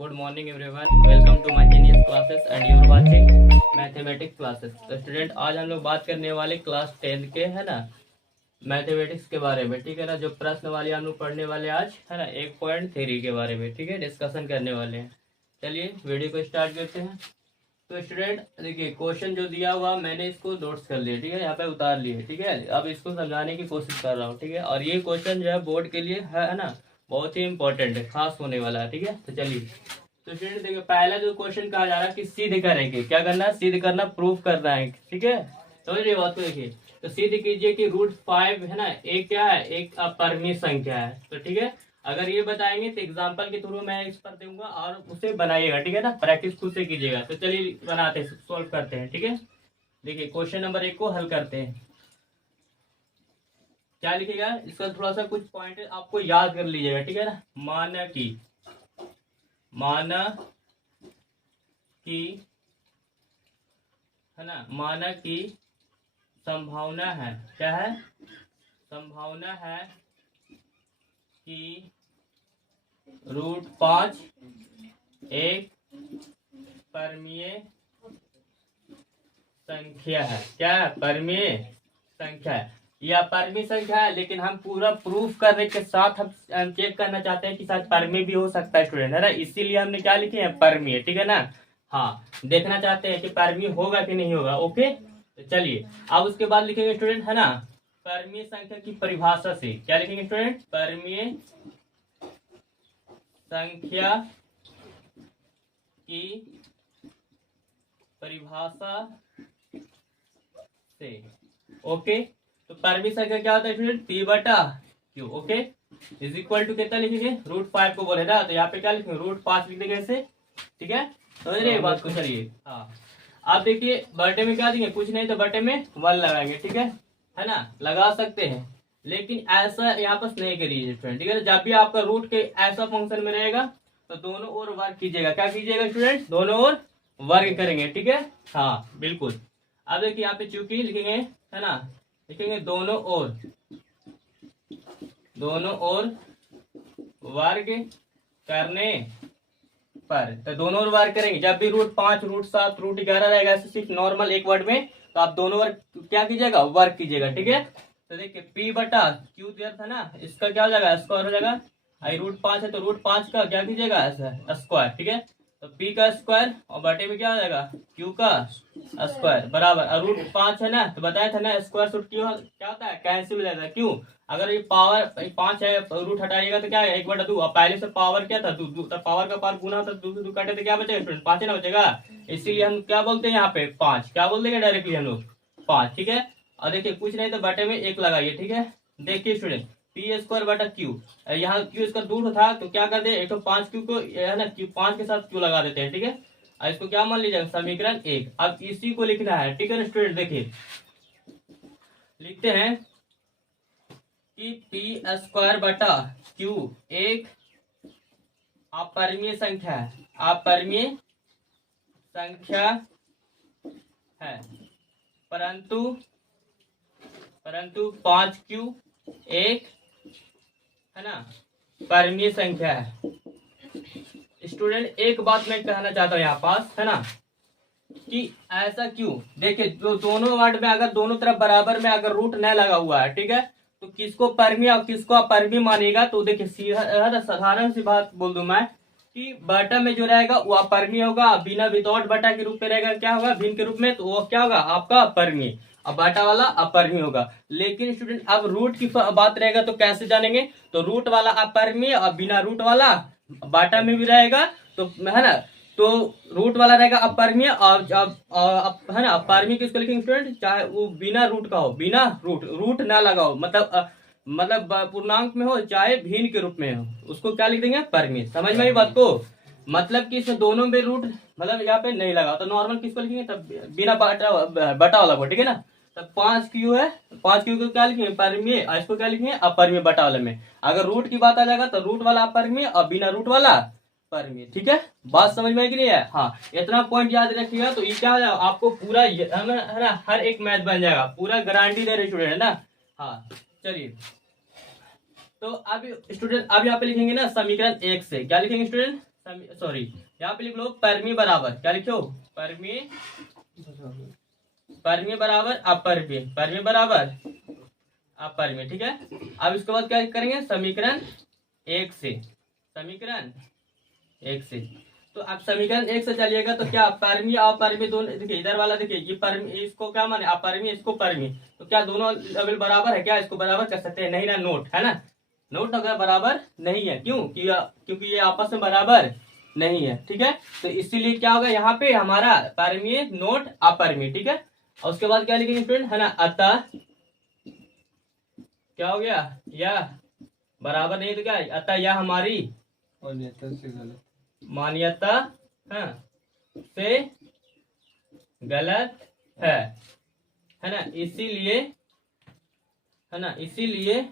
Good morning everyone. Welcome to my genius classes and you are watching mathematics classes. तो student आज हम लोग बात करने वाले क्लास 10 के है ना मैथमेटिक्स के बारे में, ठीक है ना। जो प्रश्न वाली हम लोग पढ़ने वाले आज है ना 1.3 के बारे में, ठीक है, डिस्कशन करने वाले हैं। चलिए वीडियो को स्टार्ट करते हैं। तो स्टूडेंट देखिए क्वेश्चन जो दिया हुआ मैंने इसको नोट्स कर लिए, ठीक है, यहाँ पे उतार लिए, ठीक है। अब इसको समझाने की कोशिश कर रहा हूँ, ठीक है। और ये क्वेश्चन जो है बोर्ड के लिए है ना बहुत ही इंपॉर्टेंट है, खास होने वाला है, ठीक है। तो चलिए तो स्टूडेंट देखिए पहला जो क्वेश्चन कहा जा रहा है कि सिद्ध करेंगे, क्या करना है, सिद्ध करना, प्रूफ करना है, ठीक है। समझ रही बात को। देखिए तो सिद्ध कीजिए कि √5 है ना एक क्या है, एक अपरिमेय संख्या है। तो ठीक है, अगर ये बताएंगे तो एग्जाम्पल के थ्रू मैं इस पर दूंगा और उसे बनाइएगा, ठीक है ना, प्रैक्टिस खुद से कीजिएगा। तो चलिए बनाते हैं, सोल्व करते हैं, ठीक है। देखिए क्वेश्चन नंबर 1 को हल करते हैं। क्या लिखेगा, इसका थोड़ा सा कुछ पॉइंट आपको याद कर लीजिएगा, ठीक है ना। माना कि है ना, माना कि संभावना है, क्या है, संभावना है कि √5 एक परिमेय संख्या है। क्या है, परिमेय संख्या है या परिमेय संख्या है, लेकिन हम पूरा प्रूफ करने के साथ हम चेक करना चाहते हैं कि शायद परिमेय भी हो सकता है स्टूडेंट, है ना। इसीलिए हमने क्या लिखे हैं, परिमेय, ठीक है ना। हाँ, देखना चाहते हैं कि परिमेय होगा कि नहीं होगा। ओके, तो चलिए अब उसके बाद लिखेंगे स्टूडेंट, है ना, परिमेय संख्या की परिभाषा से। क्या लिखेंगे स्टूडेंट, परिमेय संख्या की परिभाषा से। ओके, तो परिमेय संख्या क्या होता है student, P/Q। Okay, is equal to कितना लिखेंगे, √5 को बोले ना, तो यहाँ पे क्या लिखेंगे, √5 लिख देंगे ऐसे, ठीक है। समझ रहे बात को। चलिए हाँ, आप देखिए बटे में क्या देंगे, कुछ नहीं तो बटे में 1 लगाएंगे, ठीक है ना, लगा सकते हैं। लेकिन ऐसा यहाँ पर नहीं करिए स्टूडेंट, ठीक है। जब भी आपका रूट के ऐसा फंक्शन में रहेगा तो दोनों ओर वर्ग कीजिएगा। क्या कीजिएगा स्टूडेंट, दोनों ओर वर्ग करेंगे, ठीक है। हाँ बिल्कुल। अब देखिए यहाँ पे चूंकि लिखेंगे, है ना, लिखेंगे दोनों ओर वर्ग करने पर, तो दोनों ओर वर्ग करेंगे। जब भी √5 √7 √11 रहेगा ऐसे सिर्फ नॉर्मल एक वर्ड में, तो आप दोनों वर्ग क्या कीजिएगा, वर्ग कीजिएगा, ठीक है। तो देखिए P/Q दिया था ना, इसका क्या हो जाएगा, स्क्वायर हो जाएगा। आई √5 है तो √5 का क्या कीजिएगा, ऐसा स्क्वायर, ठीक है। तो P का स्क्वायर और बटे में क्या हो जाएगा, Q का स्क्वायर बराबर। और √5 है ना, तो बताया था ना स्क्वायर रूट क्यों क्या होता है, कैंसिल हो जाता है। क्यों, अगर ये पावर 5 है, रूट हटाइएगा तो क्या है, 1/2। और पहले से पावर क्या था, तो पावर का पावर गुना था, 2 से 2 काटे तो क्या बचेगा स्टूडेंट, 5 ना बचेगा। इसीलिए हम क्या बोलते हैं यहाँ पे 5, क्या बोल देंगे डायरेक्टली हम लोग 5, ठीक है। और देखिए कुछ नहीं तो बटे में 1 लगाइए, ठीक है। देखिए स्टूडेंट P²/Q, यहाँ Q इसका दूर था तो क्या कर दे, एक तो 5Q को है ना, 5 के साथ Q लगा देते हैं, ठीक है। और इसको क्या मान लीजिएगा, समीकरण 1। अब इसी को लिखना है, ठीक है ना स्टूडेंट। देखिए लिखते हैं कि P²/Q एक अपरिमेय संख्या है, अपरिमेय संख्या है, परंतु 5Q एक है ना परिमेय संख्या है। स्टूडेंट एक बात मैं कहना चाहता हूँ यहाँ पास, है ना, कि ऐसा क्यों। देखिए जो दोनों वर्ड में अगर दोनों तरफ बराबर में अगर रूट न लगा हुआ है, ठीक है, तो किसको परिमेय और किसको अपरिमेय मानेगा। तो देखिए सीधा साधारण सी बात बोल दूं मैं कि बटा में जो रहेगा वो अपरिमेय होगा, बिना विदाउट बटा के रूप में रहेगा क्या होगा, भिन्न के रूप में, तो वो क्या होगा आपका अपरिमेय, अब बाटा वाला अपरिमेय होगा। लेकिन स्टूडेंट अब रूट की बात रहेगा तो कैसे जानेंगे, तो रूट वाला अपरिमेय और बिना रूट वाला बाटा में भी रहेगा, तो है ना, तो रूट वाला रहेगा अपरिमेय और है ना अपरिमेय किसको लिखेंगे स्टूडेंट, चाहे वो बिना रूट का हो, बिना रूट ना लगाओ, मतलब पूर्णांक में हो चाहे भिन्न के रूप में हो, उसको क्या लिख देंगे, परिमेय। समझ में आई बात को, मतलब कि इसमें दोनों में रूट मतलब यहाँ पे नहीं लगा तो नॉर्मल किसको लिखेंगे, तब बिना बटा वाला को, ठीक है ना। तब 5Q है, 5Q को क्या लिखेंगे, परिमेय, और इसको क्या लिखेंगे, अपरिमेय बटा वाले में। अगर रूट की बात आ जाएगा तो रूट वाला अपरिमेय और बिना रूट वाला परिमेय, ठीक है। बात समझ में आई कि नहीं है, हाँ इतना पॉइंट याद रखिएगा तो ये क्या है आपको पूरा है ना हर एक मैथ बन जाएगा, पूरा गारंटी दे रहे स्टूडेंट, है ना। हाँ चलिए, तो अब स्टूडेंट अब यहाँ पे लिखेंगे ना समीकरण 1 से, क्या लिखेंगे स्टूडेंट, सॉरी, यहाँ पे लिख लो परमी बराबर, क्या लिखो, परमी, परमी बराबर अपरमी, परमी बराबर अपरमी, ठीक है। अब इसके बाद क्या करेंगे, समीकरण 1 से, समीकरण 1 से। तो अब समीकरण 1 से चलिएगा तो क्या परमी और अपरमी दोनों, देखिए इधर वाला देखिए ये परमी, इसको क्या माने अपरमी, इसको परमी, तो क्या दोनों लेवल बराबर है, क्या इसको बराबर कर सकते हैं, नहीं ना, नोट है ना, नोट अगर बराबर नहीं है, क्यों, क्योंकि ये आपस में बराबर नहीं है, ठीक है। तो इसीलिए क्या होगा यहाँ पे हमारा परमी नोट अपरमी, ठीक है। और उसके बाद क्या लिखेंगे स्टूडेंट, है ना, अतः क्या हो गया, यह बराबर नहीं तो क्या है, अतः यह हमारी मान्यता से गलत है ना, इसीलिए, है ना, इसीलिए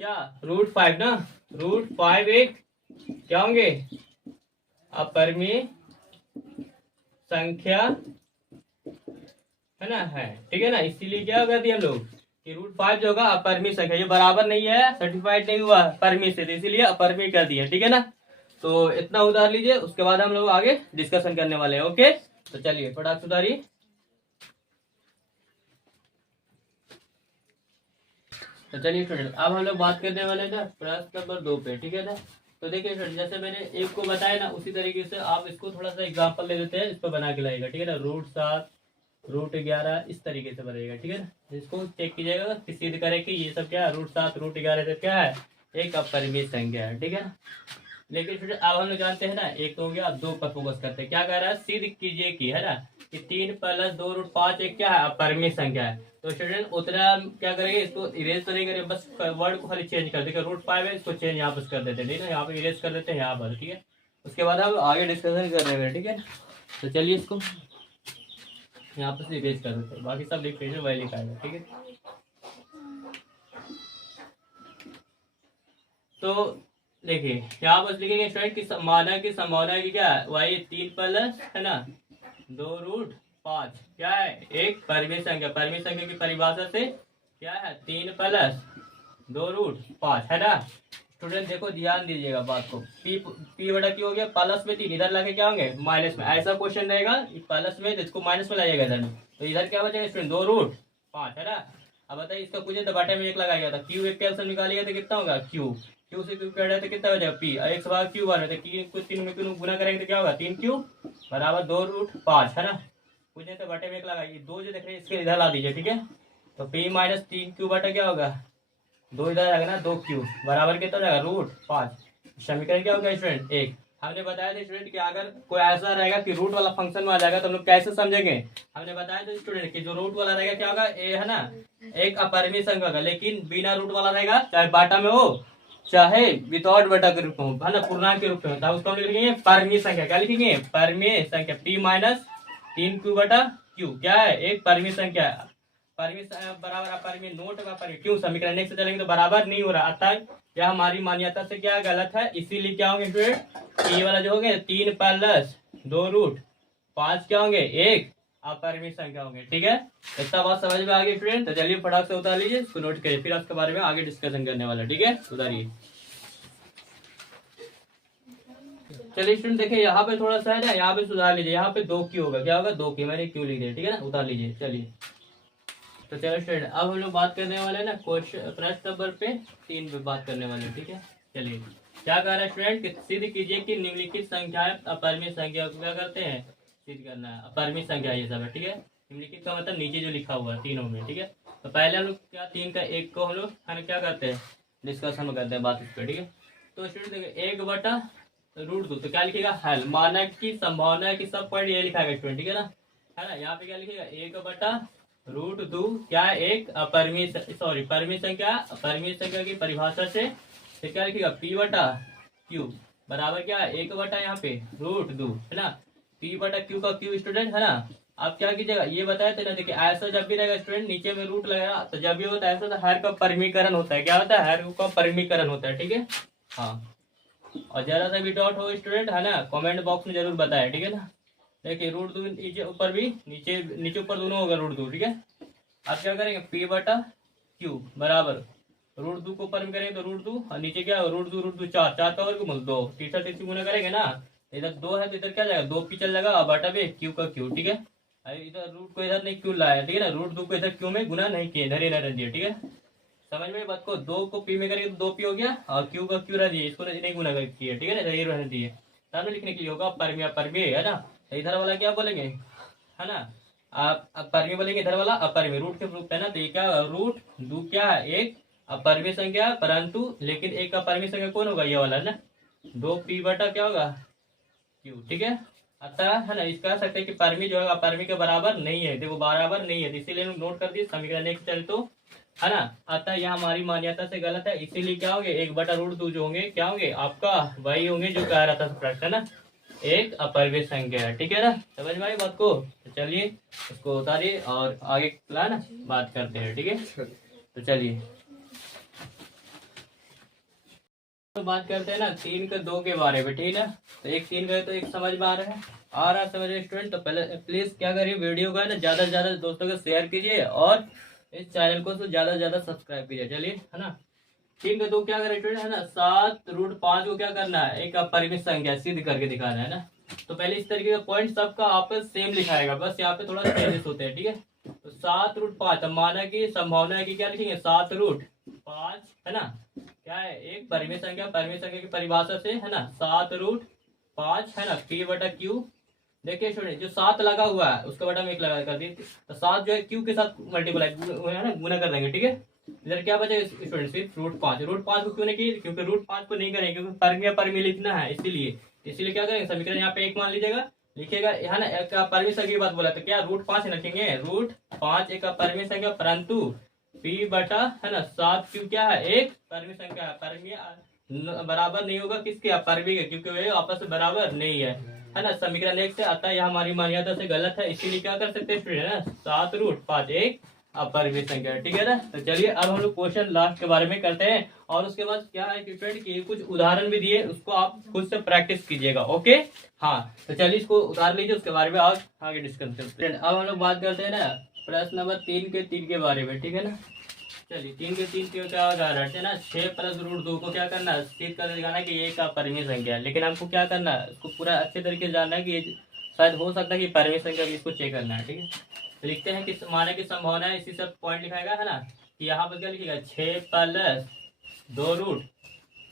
क्या √5 ना, √5 एक क्या होंगे, अपरिमेय संख्या, है ना, है, ठीक है ना। इसीलिए क्या कर दिया हम लोग कि √5 जो होगा अपरिमेय संख्या, ये बराबर नहीं है, सर्टिफाइड नहीं हुआ परिमेय से, तो इसीलिए अपरिमेय कर दिया, ठीक है ना। तो इतना उतार लीजिए, उसके बाद हम लोग आगे डिस्कशन करने वाले हैं, ओके। तो चलिए फटाक से उतारिए। तो चलिए स्टूडेंट, अब हम लोग बात करने वाले हैं प्रश्न नंबर 2 पे, ठीक है ना। तो देखिए स्टूडेंट, जैसे मैंने एक को बताया ना, उसी तरीके से आप इसको थोड़ा सा एग्जांपल ले लेते हैं, इसको बना के लाइएगा, ठीक है ना। √7 √11 इस तरीके से बनेगा, ठीक है ना। इसको चेक कीजिएगा, सिद्ध करें कि ये सब क्या है, √7 √11 सब क्या है, एक अपरिमेय संख्या है, ठीक है ना। लेकिन स्टूडेंट अब हम लोग जानते हैं ना, एक तो हो गया, अब 2 पर फोकस करते हैं। क्या कह रहा है, सिद्ध कीजिए कि, है ना, कि 3 + 2 √5 एक क्या है, अपरिमेय संख्या है। तो स्टूडेंट उतना क्या करेंगे, इसको इरेज तो नहीं करेंगे, बस वर्ड को खाली चेंज कर देंगे, √5 है इसको चेंज यहाँ पर कर देते हैं, ना यहाँ पे इरेज कर देते हैं यहाँ पर, ठीक है। उसके बाद हम आगे डिस्कशन कर रहे हैं, ठीक है। तो चलिए इसको यहाँ पर से इरेज कर देते हैं, बाकी सब लिख लीजिए, वही लिखा है, ठीक है। तो देखिए यहाँ पर लिखेंगे स्टूडेंट की संभावना की क्या है, वही 3 प्लस, है ना, 2 √5 क्या है, एक परिमेय संख्या, परिमेय संख्या की परिभाषा से क्या है, 3 + 2 √5, है ना। स्टूडेंट देखो ध्यान दीजिएगा बात को, p बटा q हो गया, प्लस में 3 इधर लाके क्या होंगे, माइनस में, ऐसा क्वेश्चन रहेगा प्लस में, इसको माइनस में लाइएगा इधर, तो इधर क्या बचेगा स्टूडेंट, 2 √5, है ना। अब बताइए इसका पूछे तो बटे में 1 लगाया गया था, q एक कैंसिल निकालिएगा तो कितना होगा, q से q कट जाए तो कितना हो जाएगा, p, और 1/q बार है, तो 3 में क्यों गुना करेंगे तो क्या होगा, 3q बराबर 2 √5, है ना। पूछे तो बटे में 1 लगाइए, 2 जो देख रहे हैं इसके इधर ला दीजिए, ठीक है। तो p - 3q बटा क्या होगा, 2 इधर आएगा ना, 2q बराबर कितना हो जाएगा, √5। समीकरण क्या होगा स्टूडेंट, 1। हमने बताया था स्टूडेंट कि अगर कोई ऐसा रहेगा कि रूट वाला फंक्शन में आ जाएगा तो हम लोग कैसे समझेंगे, हमने बताया था स्टूडेंट कि जो रूट वाला रहेगा क्या होगा, ए, है ना, एक अपरिमेय संख्या होगा, लेकिन बिना रूट वाला रहेगा, चाहे बाटा में हो चाहे विदाउट बटा के रूप में हो, है ना, पूर्णांक के रूप में, तो उसको हम लिखेंगे परिमेय संख्या, क्या लिखेंगे, परिमेय संख्या, p - 3q बटा q क्या है, एक परिमेय संख्या, परिमेय बराबर अपरिमेय नोट का परिमेय, क्यों, समीकरण 1 से चलेंगे तो बराबर नहीं हो रहा, अतः यह हमारी मान्यता से क्या गलत है, इसीलिए क्या होंगे स्टूडेंट, ये वाला जो होंगे 3 + 2 √5 क्या होंगे, एक अपरिमेय संख्या होंगे, ठीक है। इतना बात समझ में आ गई स्टूडेंट। तो चलिए फटाक से उतार लीजिए, इसको नोट करिए, फिर उसके बारे में आगे डिस्कशन करने वाला, ठीक है। उतारिए। चलिए स्टूडेंट देखिए यहाँ पे थोड़ा सा है ना, यहाँ पे सुधार लीजिए, यहाँ पे 2q होगा, क्या होगा, 2q, मैंने क्यों लिख दिया, ठीक है ना, उतार लीजिए। चलिए तो चलो स्टूडेंट अब हम लोग बात करने वाले हैं ना, क्वेश्चन प्रश्न नंबर 3 पे बात करने वाले हैं, ठीक है। चलिए क्या कह रहा है स्टूडेंट, सिद्ध कीजिए कि निम्नलिखित संख्याएं अपरिमेय संख्या को क्या करते हैं, सिद्ध करना है, अपरिमेय संख्या ये सब है, ठीक है। निम्नलिखित का मतलब नीचे जो लिखा हुआ है तीनों में, ठीक है। तो पहले हम लोग क्या 3 का 1 को हम लोग क्या करते हैं, डिस्कशन करते हैं बात इस पर, ठीक है। तो स्टूडेंट देखिए 1 बटा √2, तो क्या लिखेगा, हल, मानक की संभावना की सब पॉइंट ये लिखा है स्टूडेंट, ठीक है ना, है ना। यहाँ पे क्या लिखेगा, 1 बटा √2 क्या है, एक अपरिमेय, सॉरी परिमेय संख्या, परिमेय संख्या की परिभाषा से तो क्या लिखेगा, p बटा q बराबर क्या है, 1 बटा यहाँ पे √2, है ना, p बटा q का q स्टूडेंट, है ना। आप क्या कीजिएगा, ये बताया था ना, देखिए ऐसा जब भी रहेगा स्टूडेंट, नीचे में रूट लगेगा, तो जब भी होता है ऐसा तो हर का परिमीकरण होता है, क्या होता है, हर का परिमीकरण होता है, ठीक है। हाँ, और जरा सा भी डाउट हो स्टूडेंट, है ना, कमेंट बॉक्स में जरूर बताए, ठीक है ना। देखिए √2 नीचे ऊपर भी, नीचे ऊपर दोनों होगा √2, ठीक है। अब क्या करेंगे, p बटा q बराबर √2 को ऊपर में करेंगे तो √2 और नीचे क्या √2 4 4 का वर्गमूल 2 तीसरा तीसरी गुना करेंगे ना, इधर 2 है तो इधर क्या जाएगा 2 पी चल जाएगा और बटा में क्यू का क्यू, ठीक है। इधर रूट को इधर नहीं क्यों लाया, ठीक है ना, √2 को इधर क्यू में गुना नहीं किए, इधर ही रह दिया, ठीक है। समझ में बात को, 2 को पी में करेंगे तो 2 पी हो गया और क्यू का क्यू रह दिया, इसको नहीं गुना किया, ठीक है ना, ये रह दिए। सामने लिखने के लिए होगा परमिया परमिया, है ना। इधर वाला क्या बोलेंगे, है ना, आप अपरिमेय बोलेंगे, इधर वाला अपरिमेय, रूट के रूप है ना, तो ये क्या √2 क्या है एक अपरिमेय संख्या, परंतु लेकिन एक अपरिमेय संख्या कौन होगा, ये वाला ना, 2p बटा क्या होगा क्यू, ठीक है। अतः है ना, इस कह सकते हैं कि परिमेय जो है अपरिमेय के बराबर नहीं है, देखो बराबर नहीं है, तो इसीलिए हम नोट कर दिए समीकरण नेक्स्ट चल तो, है ना। अतः यह हमारी मान्यता से गलत है, इसीलिए क्या होंगे 1/√2 जो होंगे क्या होंगे आपका वही होंगे जो कह रहा था प्रश्न, है ना, एक अपरिमेय संख्या है, ठीक है ना। समझ में आई बात को, तो चलिए इसको उतारिए और आगे प्लान बात करते हैं, ठीक है। तो चलिए तो बात करते हैं ना 3 का 2 के बारे में, ठीक है। तो एक 3 का तो एक समझ में आ रहा है समझ रहे स्टूडेंट। तो पहले प्लीज क्या करिए, वीडियो को है ना ज्यादा से ज्यादा दोस्तों को शेयर कीजिए और इस चैनल को तो ज्यादा से ज्यादा सब्सक्राइब कीजिए। चलिए, है ना, 3 का 2 क्या करें स्टूडेंट, है ना, 7√5 को क्या करना है एक अपरिमेय संख्या सिद्ध करके दिखाना है ना। तो पहले इस तरीके का पॉइंट सबका आपस सेम लिखाएगा, बस यहाँ पे थोड़ा चेंजेस होते हैं, ठीक है। तो 7√5 माना की संभावना है कि क्या लिखेंगे 7√5, है ना, क्या है एक परिमेय संख्या, परिमेय संख्या की परिभाषा से, है ना, 7√5, है ना, p बटा क्यू। देखिए स्टूडेंट जो 7 लगा हुआ है उसका बटा में 1 लगा कर दिए, तो 7 जो है क्यू के साथ मल्टीप्लाई है ना गुना कर देंगे, ठीक है। इधर क्या बचेगा स्टूडेंट सिर्फ √5 को क्यों नहीं किए, क्योंकि √5 को नहीं करेंगे क्योंकि परिमेय परिमेय लिखना है, इसीलिए क्या करेंगे समीकरण यहाँ पे 1 मान लीजिएगा, लिखिएगा, है ना, एक परिमेय संख्या की बात बोला तो क्या √5 लिखेंगे, √5 एक परिमेय संख्या, परंतु p बटा, है ना, 7 क्यू क्या है एक परिमेय संख्या है, परिमेय बराबर नहीं होगा किसके अपरिमेय के, क्योंकि वे आपस में बराबर नहीं है ना, समीकरण 1 से। अतः यह हमारी मान्यता से गलत है, इसीलिए क्या कर सकते हैं स्टूडेंट, है ना, 7√5 एक अपरिमेय संख्या है, ठीक है ना। तो चलिए अब हम लोग क्वेश्चन लास्ट के बारे में करते हैं और उसके बाद क्या है कि स्टूडेंट की कुछ उदाहरण भी दिए, उसको आप खुद से प्रैक्टिस कीजिएगा, ओके। हाँ तो चलिए इसको उतार लीजिए, उसके बारे में आज आगे डिस्कस करते हैं। अब हम लोग बात करते हैं ना प्रश्न नंबर 3 के बारे में, ठीक है ना। चलिए 3 के 3 क्या होगा है ना, 6 + √2 को क्या करना है सिद्ध कर दिखाना है कि ये का परिमेय संख्या है, लेकिन हमको क्या करना है उसको पूरा अच्छे तरीके से जानना है कि ये शायद हो सकता है कि परिमेय संख्या भी इसको चेक करना है, ठीक है। तो लिखते हैं कि माने की संभावना है, इसी सब पॉइंट लिखाएगा, है ना, कि यहाँ पर क्या लिखेगा 6 + 2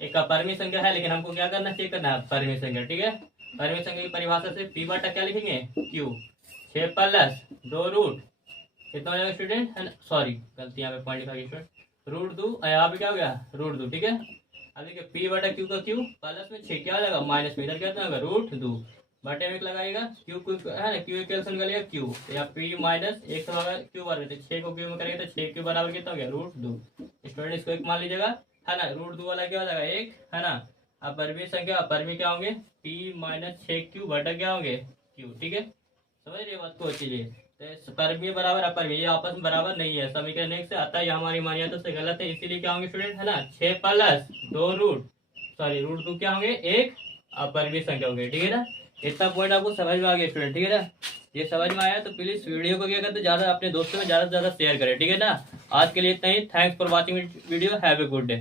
एक अपरिमेय संख्या है, लेकिन हमको क्या करना चेक करना है परिमेय संख्या, ठीक है। परिमेय संख्या की परिभाषा से p बटा क्या लिखेंगे q, 6 + 2 कितना हो जाएगा स्टूडेंट, है ना, सॉरी गलती यहाँ पे पॉइंट लिखा गया स्टूडेंट, √2 यहाँ पे क्या हो गया √2, ठीक है। अब देखिए p बटा q का q प्लस में 6 क्या हो जाएगा माइनस में, इधर क्या होगा √2 बटे में लगाएगा q है ना, q कैंसिल कर लेगा q, तो यहाँ p माइनस 1 से होगा q बराबर, 6 को q में करेंगे तो 6 q बराबर कितना हो गया √2। स्टूडेंट इसको 1 मान लीजिएगा, है ना, √2 वाला क्या हो जाएगा 1, है ना, अपरिमेय संख्या अपरिमेय क्या होंगे p - 6q बटा क्या होंगे q, ठीक है। समझ रहे बात को अच्छी चीज, तो परिमेय बराबर अपरिमेय ये आपस में बराबर नहीं है, समीकरण 1 से। अतः यह हमारी मान्यता से गलत है, इसीलिए क्या होंगे स्टूडेंट, है ना, 6 + 2 क्या होंगे एक अपरिमेय संख्या होंगे, ठीक है ना। इतना पॉइंट आपको समझ में आ गया स्टूडेंट, ठीक है ना। ये समझ में आया तो प्लीज वीडियो को क्या करते ज्यादा अपने दोस्तों में ज्यादा से ज्यादा शेयर करें, ठीक है ना। आज के लिए इतना ही, thanks for watching video, have a good day.